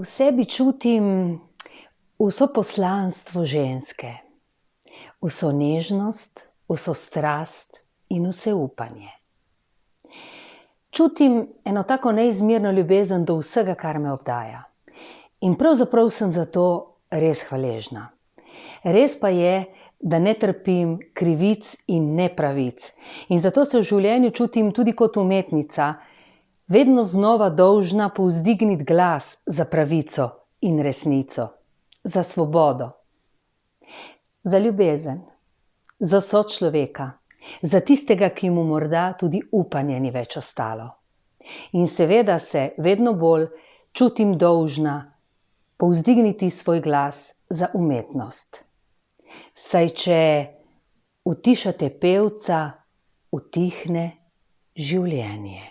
V sebi čutim vso poslanstvo ženske, vso nežnost, vso strast in vse upanje. Čutim eno tako neizmerno ljubezen do vsega, kar me obdaja. In pravzaprav sem za to res hvaležna. Res pa je, da ne trpim krivic in nepravic. In zato se v življenju čutim tudi kot umetnica, vedno znova dolžna povzdigniti glas za pravico in resnico, za svobodo, za ljubezen, za sočloveka, za tistega, ki mu morda tudi upanje ni več ostalo. In seveda se vedno bolj čutim dolžna povzdigniti svoj glas za umetnost. Saj če utišate pevca, utihne življenje.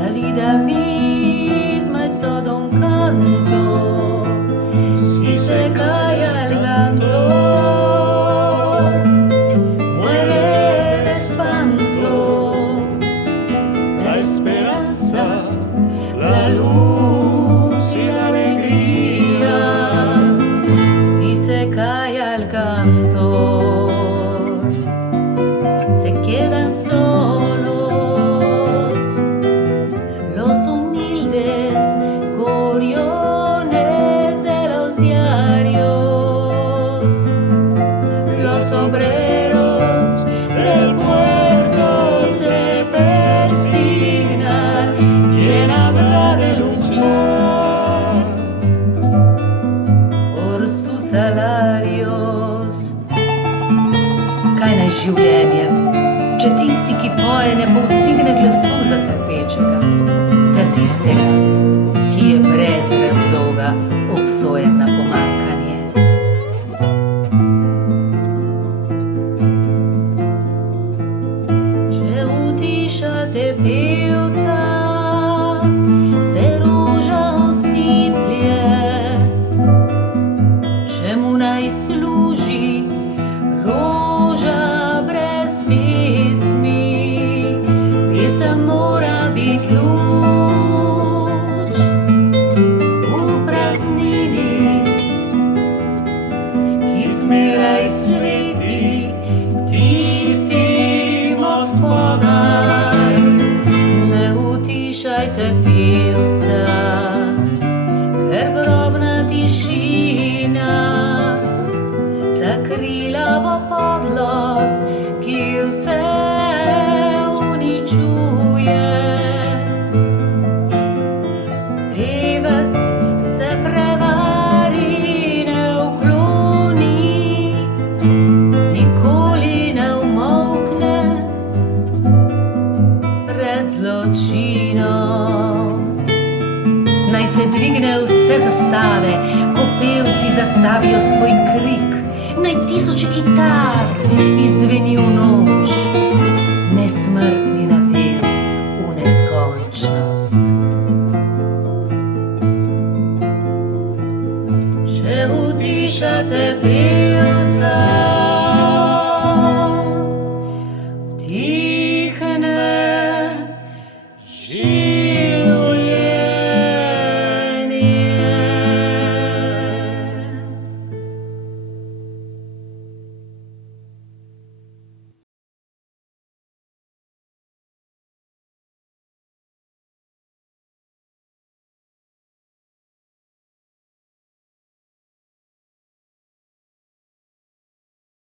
La vida misma es todo un canto. Si se calla el cantor, muere de espanto la esperanza, la luz y la alegría. Si se calla el cantor, se quedan solos los humildes gorriones de los diarios, los obreros del puerto se persignan. ¿Quién habrá de luchar por sus salarios? Kaj naj življenje, če tisti, ki poje, ne povzdigne glasu za trpečega, za tistega, ki je brez razloga obsojen na pomanjkanje. Če utišate pevca, se roža osiplje. Čemu naj služi roža brez pesmi? Pesem mora biti luč v praznini, ki zmeraj sveti tistim od spodaj. Ne utišajte pevca, ker grobna tišina zakrila bo podlost, ki vse uničuje. Pevec se prevari, ne ukloni, nikoli ne umolkne pred zločinom. Naj se dvigne vse zastave, ko pevci zastavijo svoj krik. Naj tisoče kitar izzveni v noč, nesmrtni napev v neskončnost. Če utišate pevca,